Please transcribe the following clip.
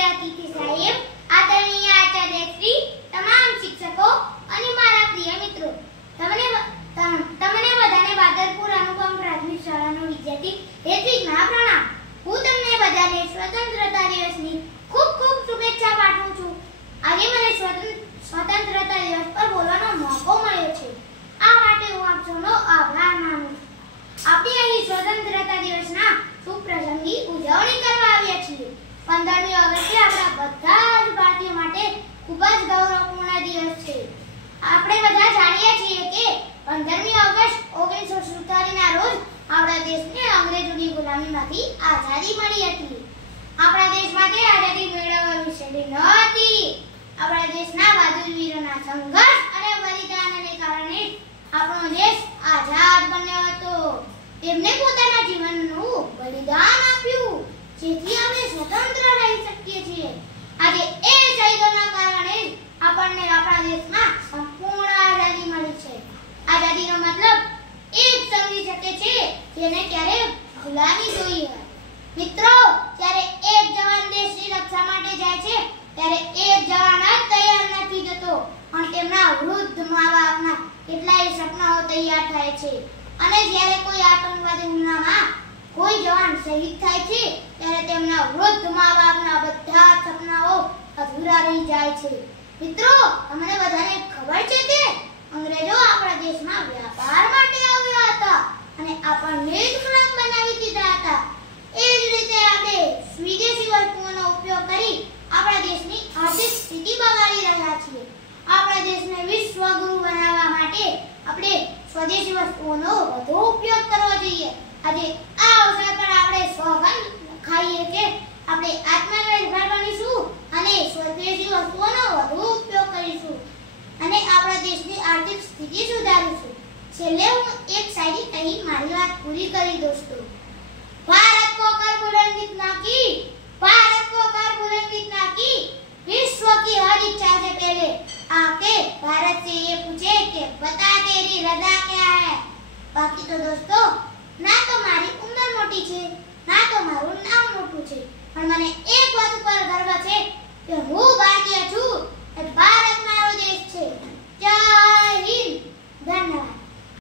આદરણીય અતિથિ સાહેબ, આદરણીય આચાર્ય શ્રી, તમામ શિક્ષકો અને મારા પ્રિય મિત્રો, તમને બધાને બાદરપુર અનુપમ પ્રાથમિક શાળાનો વિદ્યાર્થી હેતવિકના પ્રણામ. હું તમને બધાને સ્વતંત્રતા દિવસની ખૂબ ખૂબ શુભેચ્છા પાઠવું છું. આજે મને સ્વતંત્રતા દિવસ પર બોલવાનો મોકો મળ્યો છે. આ માટે હું આપ સૌનો આભાર માનું છું. આપણે અહીં સ્વતંત્રતા દિવસના શુભ પ્રસંગની ઉજવણી કરવા આવ્યા છીએ. 15મી ઓગસ્ટે આપણા બધા જ ભારતીયો માટે ખૂબ જ ગૌરવપૂર્ણ દિવસ છે. આપણે બધા જાણીએ છીએ કે 15મી ઓગસ્ટ 1947 ના રોજ આપણા દેશને અંગ્રેજોની ગુલામીમાંથી આઝાદી મળી હતી. આપણા દેશ માટે આઝાદી મેળવવા વિશેની ન હતી. આપણા દેશના બહાદુર વીરોના સંઘર્ષ અને બલિદાનને કારણે આપણો દેશ આઝાદ બન્યો હતો. તેમને પોતાના જીવનનું બલિદાન આપ્યું, જેથી આપણે સ્વતંત્ર રહી શકીએ છીએ. આજે એ શહીદોના કારણે આપણને આપણા દેશમાં સંપૂર્ણ આઝાદી મળી છે. આઝાદીનો મતલબ એક સમજી શકે છે જેને ક્યારે ગુલામી જોઈ હોય. મિત્રો, જ્યારે એક જવાન દેશની રક્ષા માટે જાય છે ત્યારે એક જવાન જ તૈયાર નથી થતો, પણ તેમના વૃદ્ધ મા-બાપના કેટલાય સપનાઓ તૈયાર થાય છે. અને જ્યારે કોઈ આતંકવાદી હુમલામાં કોઈ જવાન શહીદ થાય છે ત્યારે તેમના વૃદ્ધ મા-બાપના બધા સપનાઓ અધૂરા રહી જાય છે. મિત્રો, તમને બધાને ખબર છે કે અંગ્રેજો આપણા દેશમાં વ્યાપાર માટે આવ્યા હતા અને આપણને જ ગુલામ બનાવી દીધા હતા. એ જ રીતે આપણે વિદેશી વસ્તુઓનો ઉપયોગ કરી આપણા દેશની આર્થિક સ્થિતિ બગાડી રહ્યા છીએ. આપણા દેશને વિશ્વગુરુ બનાવવા માટે આપણે સ્વદેશી વસ્તુઓનો વધુ ઉપયોગ કરવો જોઈએ. આજે આ અવસર પર આપણે સોગંદ ખાઈએ કે આપણે આત્મનિર્ભર બનીશું અને સ્વદેશી વસ્તુઓનો વધુ ઉપયોગ કરીશું અને આપણા દેશની આર્થિક સ્થિતિ સુધારીશું. છેલ્લે હું એક શાયરી કહી મારી વાત પૂરી કરી દોસ્તો. भारत को कर बुलंद इतना की, भारत को कर बुलंद इतना की, विश्व की हर इच्छा से पहले आके भारत से ये पूछे कि बता तेरी रजा क्या है. बाकी तो दोस्तों, ना तो मारी उम्र मोटी છે, ના તો મારું નામ મોટું છે, પણ મને એક વાત ઉપર ગર્વ છે કે હું ભારતીય છું.